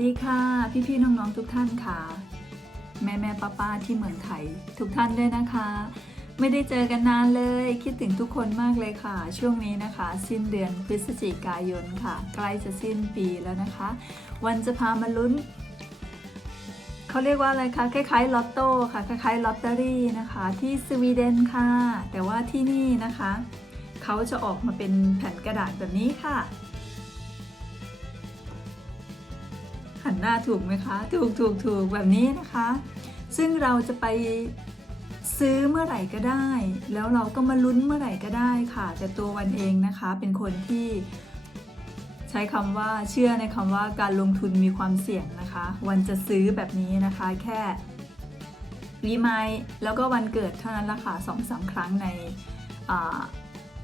สวัสดีค่ะ พี่ๆน้องๆทุกท่านค่ะ แม่แม่ป้าป้าที่เมืองไทย ทุกท่านด้วยนะคะ ไม่ได้เจอกันนานเลย คิดถึงทุกคนมากเลยค่ะ ช่วงนี้นะคะ สิ้นเดือนพฤศจิกายนค่ะ ใกล้จะสิ้นปีแล้วนะคะ วันจะพามาลุ้นเขาเรียกว่าอะไรคะคล้ายๆลอตโต้ค่ะคล้ายๆลอตเตอรี่นะคะ ที่สวีเดนค่ะ แต่ว่าที่นี่นะคะ เขาจะออกมาเป็นแผ่นกระดาษแบบนี้ค่ะ หันหน้าถูกไหมคะ ถูกถูกถูกแบบนี้นะคะ ซึ่งเราจะไปซื้อเมื่อไหร่ก็ได้ แล้วเราก็มาลุ้นเมื่อไหร่ก็ได้ค่ะ แต่ตัววันเองนะคะเป็นคนที่ใช้คำว่าเชื่อในคำว่าการลงทุนมีความเสี่ยงนะคะ วันจะซื้อแบบนี้นะคะแค่วีไมแล้วก็วันเกิดเท่านั้นละค่ะสองสามครั้งในอ่า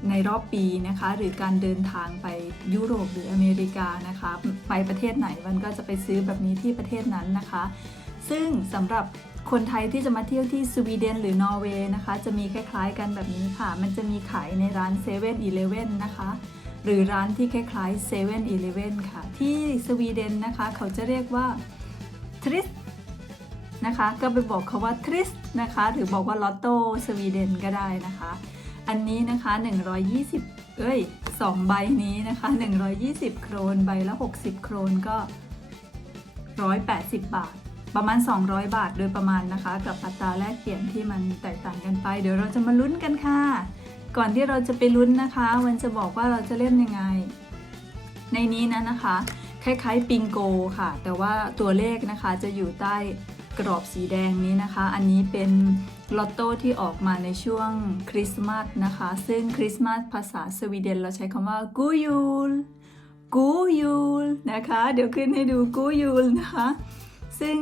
ในรอบปีนะคะ หรือการเดินทางไปยุโรปหรืออเมริกานะคะ ไปประเทศไหนมันก็จะไปซื้อแบบนี้ที่ประเทศนั้นนะคะ ซึ่งสำหรับคนไทยที่จะมาเที่ยวที่สวีเดนหรือนอร์เวย์นะคะ จะมีคล้ายๆกันแบบนี้ค่ะ มันจะมีขายในร้าน7 e เ e ่ e อนะคะ หรือร้านที่คล้ายๆ7 e เ e ่ e อค่ะ ที่สวีเดนนะคะ เขาจะเรียกว่าทริสนะคะ ก็ไปบอกเขาว่าทริสนะคะ หรือบอกว่าลอตโต้สวีเดนก็ได้นะคะ อันนี้นะคะ 120 เอ้ย 2 ใบนี้นะคะ 120 โครนใบละ 60 โครนก็ 180 บาท ประมาณ 200 บาทโดยประมาณนะคะ กับอัตราแลกเปลี่ยนที่มันแตกต่างกันไป เดี๋ยวเราจะมาลุ้นกันค่ะ ก่อนที่เราจะไปลุ้นนะคะวันจะบอกว่าเราจะเล่นยังไง ในนี้นะนะคะ คล้ายๆปิงโกค่ะ แต่ว่าตัวเลขนะคะจะอยู่ใต้กรอบสีแดงนี้นะคะ อันนี้เป็น ลอตโต้ที่ออกมาในช่วงคริสต์มาสนะคะ ซึ่งคริสต์มาสภาษาสวีเดนเราใช้คำว่ากูยูลกูยูลนะคะ เดี๋ยวขึ้นให้ดูกูยูลนะคะ ซึ่ง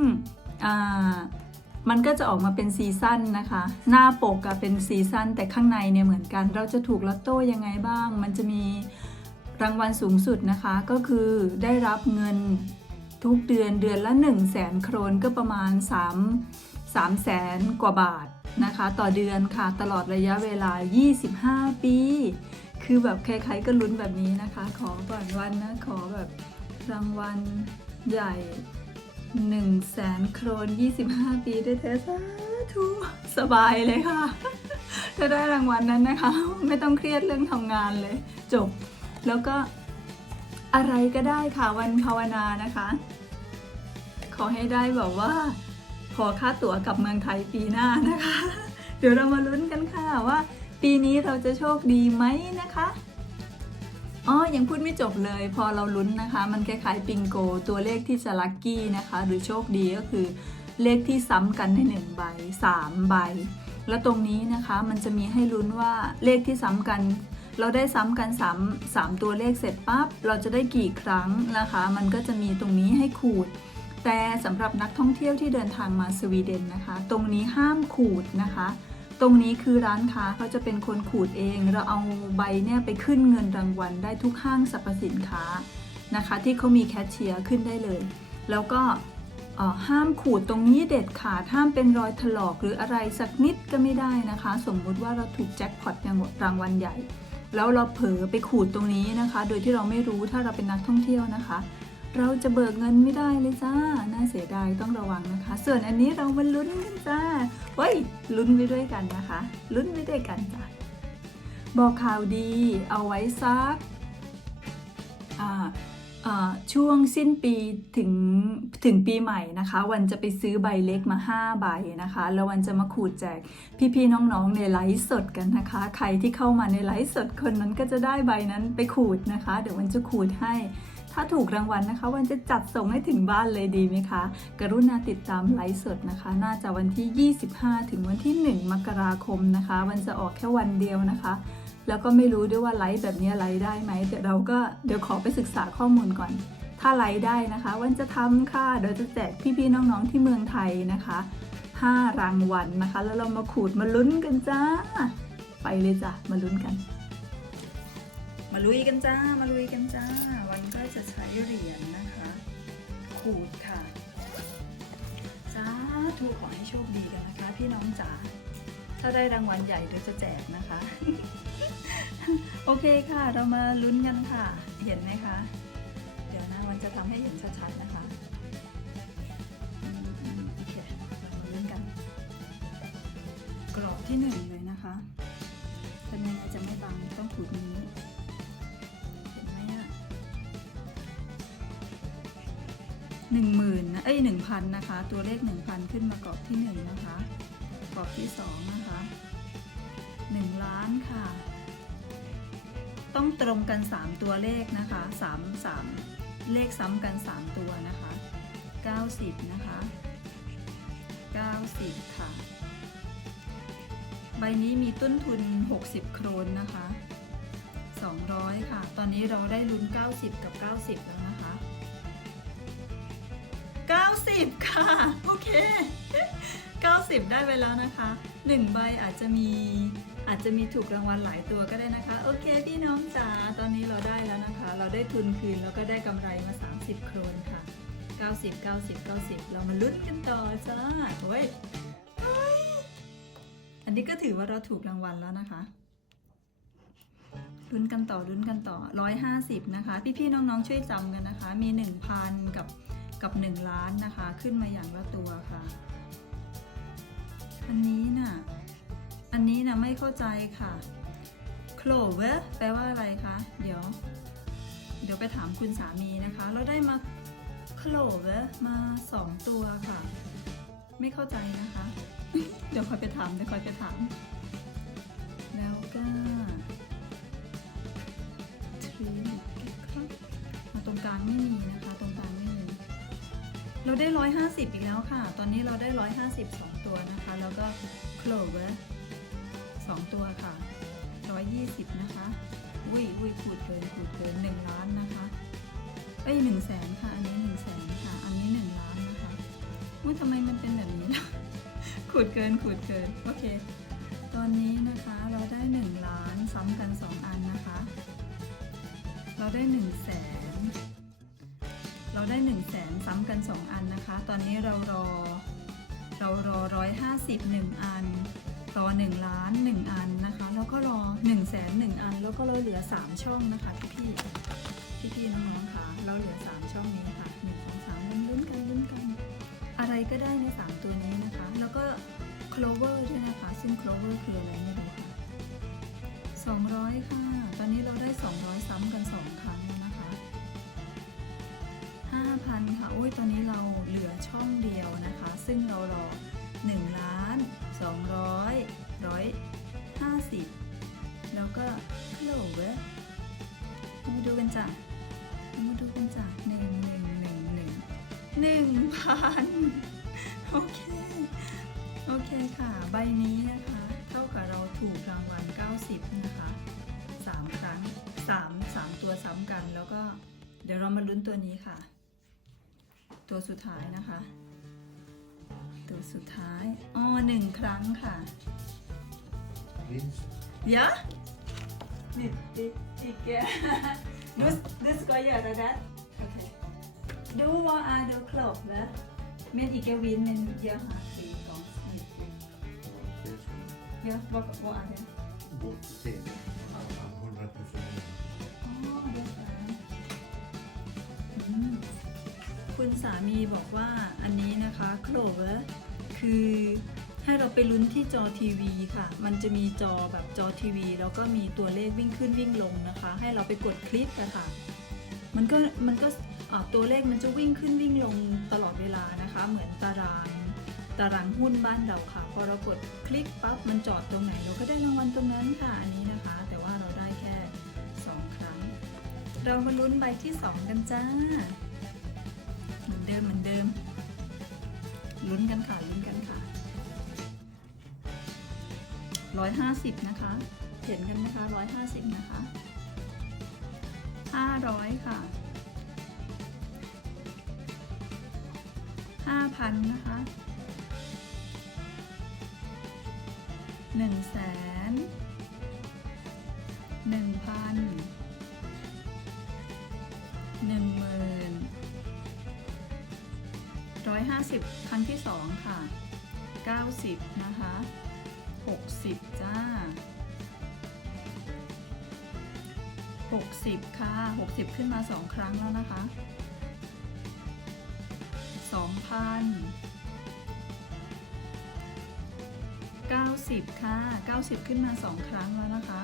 มันก็จะออกมาเป็นซีซั่นนะคะ หน้าปกอะเป็นซีซั่นแต่ข้างในเนี่ยเหมือนกัน เราจะถูกลอตโต้ยังไงบ้าง มันจะมีรางวัลสูงสุดนะคะ ก็คือได้รับเงินทุกเดือนเดือนละ 1 0 0 0 0แสนโครนก็ประมาณ 3 3แสนกว่าบาท นะคะ ต่อเดือนค่ะตลอดระยะเวลา 25 ปี คือแบบใครๆก็ลุ้นแบบนี้นะคะ ขอก่อนวันนะ ขอแบบรางวัลใหญ่1 0 0 0 0แสนโครน 25 ปีได้วยเทสาธุสบายเลยค่ะ ถ้าได้รางวัลนั้นนะคะ ไม่ต้องเครียดเรื่องทำงานเลย จบ แล้วก็อะไรก็ได้ค่ะวันภาวนานะคะ ขอให้ได้แบบว่า ขอค่าตั๋วกลับเมืองไทยปีหน้านะคะ เดี๋ยวเรามาลุ้นกันค่ะว่า ปีนี้เราจะโชคดีไหมนะคะอ๋อยังพูดไม่จบเลย พอเราลุ้นนะคะ มันคล้ายๆปิงโก ตัวเลขที่จะลัคกี้นะคะ หรือโชคดีก็คือเลขที่ซ้ำกันในหนึ่งใบสามใบ แล้วตรงนี้นะคะมันจะมีให้ลุ้นว่าเลขที่ซ้ำกัน เราได้ซ้ำกัน3 3ตัวเลขเสร็จปั๊บเราจะได้กี่ครั้งนะคะ มันก็จะมีตรงนี้ให้ขูด แต่สำหรับนักท่องเที่ยวที่เดินทางมาสวีเดนนะคะ ตรงนี้ห้ามขูดนะคะ ตรงนี้คือร้านค้าเขาจะเป็นคนขูดเอง เราเอาใบเนี่ยไปขึ้นเงินรางวัลได้ทุกห้างสรรพสินค้านะคะ ที่เขามีแคชเชียร์ขึ้นได้เลย แล้วก็ห้ามขูดตรงนี้เด็ดขาดห้ามเป็นรอยถลอกหรืออะไรสักนิดก็ไม่ได้นะคะ สมมุติว่าเราถูกแจ็คพอตรางวัลใหญ่ แล้วเราเผลอไปขูดตรงนี้นะคะ โดยที่เราไม่รู้ถ้าเราเป็นนักท่องเที่ยวนะคะ เราจะเบิกเงินไม่ได้เลยจ้า น่าเสียดายต้องระวังนะคะ ส่วนอันนี้เรามาลุ้นกันจ้าเฮ้ย ลุ้นไปด้วยกันนะคะ ลุ้นไปด้วยกันจ้าบอกข่าวดี เอาไว้ซักช่วงสิ้นปีถึงถึงปีใหม่นะคะ วันจะไปซื้อใบเล็กมา 5 ใบนะคะ แล้ววันจะมาขูดแจกพี่ๆน้องๆในไลฟ์สดกันนะคะ ใครที่เข้ามาในไลฟ์สดคนนั้นก็จะได้ใบนั้นไปขูดนะคะ เดี๋ยววันจะขูดให้ ถ้าถูกรางวัลนะคะ วันจะจัดส่งให้ถึงบ้านเลยดีไหมคะ กรุณาติดตามไลฟ์สดนะคะ น่าจะวันที่ 25 ถึงวันที่ 1 มกราคมนะคะ วันจะออกแค่วันเดียวนะคะ แล้วก็ไม่รู้ด้วยว่าไลฟ์แบบนี้ไลฟ์ได้ไหมแต่เราก็เดี๋ยวขอไปศึกษาข้อมูลก่อน ถ้าไลฟ์ได้นะคะ วันจะทำค่ะเดี๋ยวจะแจกพี่ๆน้องๆที่เมืองไทยนะคะ 5 รางวัลนะคะ แล้วเรามาขูดมาลุ้นกันจ้า ไปเลยจ้ะมาลุ้นกัน มาลุยกันจ้า มาลุยกันจ้า วันก็จะใช้เหรียญนนะคะ ขูดค่ะจ้าทูขอให้โชคดีกันนะคะ พี่น้องจ๋า ถ้าได้รางวัลใหญ่เดี๋ยวจะแจกนะคะ โอเคค่ะ เรามาลุ้นกันค่ะ เห็นไหมคะ เดี๋ยวนะมันจะทำให้เห็นชัดๆนะคะโอเคมาลุ้นกัน กรอบที่หนึ่งเลยนะคะทำไมจะไม่บังต้องขูดนี้ 10,000นเอ้ย1,000นะคะ ตัวเลข 1,000 ขึ้นมากรอบที่ 1 นะคะ กรอบที่ 2 นะคะ 1 ล้านค่ะ ต้องตรงกัน 3 ตัวเลขนะคะ3 3เลขซ้ำกัน 3 ตัวนะคะ 90 นะคะ 90 ค่ะ ใบนี้มีต้นทุน 60 โครนนะคะ 200 ค่ะ ตอนนี้เราได้ลุ้น 90 กับ 90 แล้วนะคะ 90 ค่ะ โอเค 90 ได้ไปแล้วนะคะ 1 ใบอาจจะมีอาจจะมีถูกรางวัลหลายตัวก็ได้นะคะ โอเคพี่น้องจ๋าตอนนี้เราได้แล้วนะคะ เราได้ทุนคืนแล้วก็ได้กำไรมา 30 โครนค่ะ 90 90 90 เรามาลุ้นกันต่อจ้าเฮ้ยเฮ้ยอันนี้ก็ถือว่าเราถูกรางวัลแล้วนะคะลุ้นกันต่อลุ้นกันต่อ 150 นะคะ พี่ๆน้องๆช่วยจำกันนะคะ มี 1,000 กับ กับ 1 ล้านนะคะ ขึ้นมาอย่างละตัวค่ะ อันนี้น่ะ อันนี้นะไม่เข้าใจค่ะ clover แปลว่าอะไรคะ เดี๋ยว เดี๋ยวไปถามคุณสามีนะคะ เราได้มา clover มา 2 ตัวค่ะ ไม่เข้าใจนะคะ เดี๋ยวคอยไปถาม เดี๋ยวคอยไปถาม แล้วก็ เราได้ 150 อีกแล้วค่ะ ตอนนี้เราได้ 150 2 ตัวนะคะ แล้วก็ clover 2 ตัวค่ะ 120 นะคะ อุ้ยอุ้ยขูดเกินขูดเกิน 1 ล้านนะคะ เอ้ย1แสนค่ะ อันนี้1แสนค่ะ อันนี้ 1 ล้านนะคะอุ้ยทำไมมันเป็นแบบนี้ล่ะ ขูดเกินขูดเกิน โอเค ตอนนี้นะคะเราได้ 1 ล้านซ้ำกัน 2 อันนะคะ เราได้1แสนเราได้1 ซ้ำกัน 2 อันนะคะ ตอนนี้เรารอ เรารอ 150 1 อัน รอ 1 ล้าน 1 อันนะคะ แล้วก็รอ1 0 0 0 0แสน1อัน แล้วก็เราเหลือ 3 ช่องนะคะพี่พี่พี่พี่น้องๆค่ะ เราเหลือ 3 ช่องนี้ค่ะ1 2 3ลุ้นลุ้นกันลุ้นกัน อะไรก็ได้ใน 3 ตัวนี้นะคะ แล้วก็ clover ด้วยนะคะ ซึ่ง clover คืออะไรไม่รู้ค่ะ200 ค่ะ ตอนนี้เราได้ 200 ซ้ำ 200 150 แล้วก็ฮัลโหลเว้ยมาดูกันจ้ะมาดูกันจ้ะหนึ่งหนึ่งหนึ่งหนึ่งหนึ่งพันโอเค โอเคค่ะ ใบนี้นะคะ เท่ากับเราถูกรางวัล 90 นะคะ3ครั้ง3 3 ตัวซ้ำกันแล้วก็เดี๋ยวเรามาลุ้นตัวนี้ค่ะ ตัวสุดท้ายนะคะ ตัวสุดท้าย อ๋อหนึ่งครั้งค่ะ Winst. Ja? Niet, dit, ik. Dus, dus kan je dat? Oké. Doe wat aan de klop, hè? Met ik win men je haar twee kans. Ja, wat, wat aan det? Bort TV. สามีบอกว่าอันนี้นะคะโคลเวอร์คือให้เราไปลุ้นที่จอทีวีค่ะ มันจะมีจอแบบจอทีวี แล้วก็มีตัวเลขวิ่งขึ้นวิ่งลงนะคะ ให้เราไปกดคลิกอะค่ะมันก็มันก็ตัวเลขมันจะวิ่งขึ้นวิ่งลงตลอดเวลานะคะ เหมือนตารางตารางหุ้นบ้านเราค่ะ พอเรากดคลิกปั๊บมันจอดตรงไหนเราก็ได้รางวัลตรงนั้นค่ะ อันนี้นะคะ แต่ว่าเราได้แค่ 2 ครั้ง เรามาลุ้นใบที่ 2 กันจ้า เหมือนเดิมเหมือนเดิม ลุ้นกันค่ะลุ้นกันค่ะร้อยห้าสิบนะคะ เห็นกันไหมคะร้อยห้าสิบนะคะห้าร้อยค่ะห้าพันนะคะหนึ่งแสนหนึ่งพันหนึ่งหมื่น 150 ครั้งที่ 2 ค่ะ 90 นะคะ 60 จ้า 60 ค่ะ 60 ขึ้นมา 2 ครั้งแล้วนะคะ 2,000 90 ค่ะ 90 ขึ้นมา 2 ครั้งแล้วนะคะ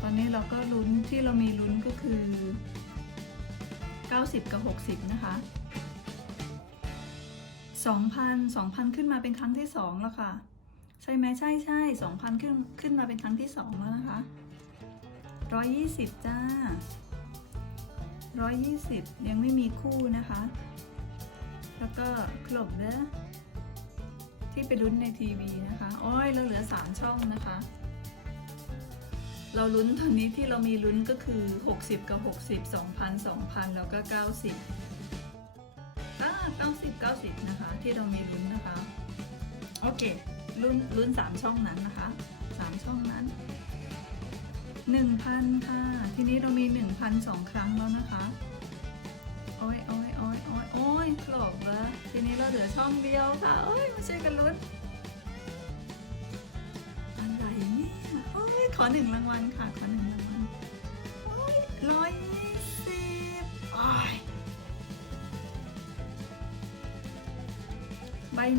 ตอนนี้เราก็ลุ้นที่เรามีลุ้นก็คือ 90 กับ 60 นะคะ 2,000 2,000 ขึ้นมาเป็นครั้งที่ 2 แล้วค่ะ ใช่ไหมใช่ใช่2,000 ขึ้นขึ้นมาเป็นครั้งที่ 2 แล้วนะคะ 120 จ้า 120 ยังไม่มีคู่นะคะ แล้วก็คลบเด้อที่ไปลุ้นในทีวีนะคะโอ้ยเราเหลือ 3 ช่องนะคะ เราลุ้นตอนนี้ที่เรามีลุ้นก็คือ 60 กับ 60 2,000 2,000 แล้วก็ 90 90 90 นะคะ ที่เรามีลุ้นนะคะ โอเคลุ้นลุ้น 3 ช่องนั้นนะคะ 3 ช่องนั้น 1,000 ค่ะ ทีนี้เรามี 1,000 2 ครั้งแล้วนะคะ โอ้ยโอ้ยโอ้ยโอ้ยโอ้ยกรอบแล้วทีนี้เราเหลือช่องเดียวค่ะเอ้ยมาช่วยกันลุ้นอะไรเนี่ยโอ้ยขอหนึ่งรางวัลค่ะ ขอหนึ่งรางวัล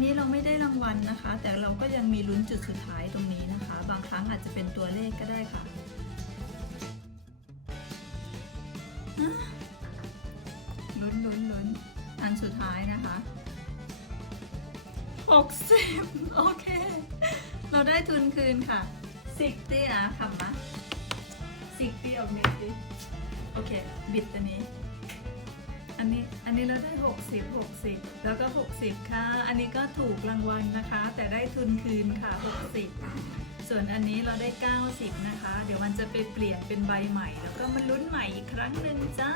นี้เราไม่ได้รางวัลนะคะ แต่เราก็ยังมีลุ้นจุดสุดท้ายตรงนี้นะคะ บางครั้งอาจจะเป็นตัวเลขก็ได้ค่ะ ลุ้นลุ้นลุ้นอันสุดท้ายนะคะหกสิบโอเค เราได้ทุนคืนค่ะสิกตี้นะคำนะสิกตี้ออกเน็ตดิโอเค บิดตัวนี้ อันนี้อันนี้เราได้ 60 60 แล้วก็ 60 ค่ะ อันนี้ก็ถูกรางวัลนะคะ แต่ได้ทุนคืนค่ะ 60 ส่วนอันนี้เราได้ 90 นะคะ เดี๋ยวมันจะไปเปลี่ยนเป็นใบใหม่ แล้วก็มาลุ้นใหม่อีกครั้งหนึ่งจ้า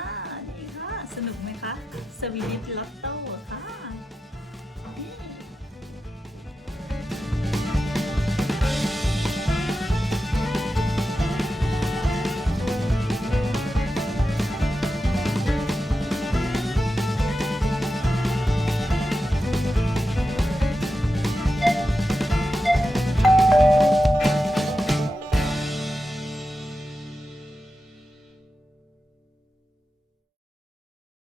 นี่ค่ะ สนุกไหมคะสวีดิชลอตโต้ค่ะ